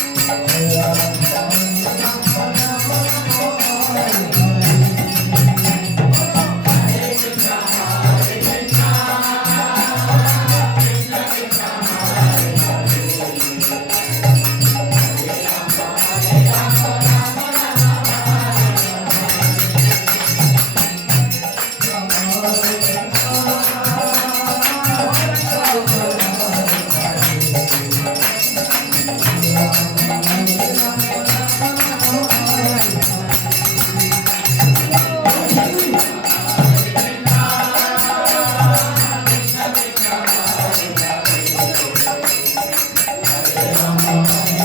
Yeah. Hare Rama,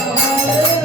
Amém.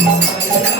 Música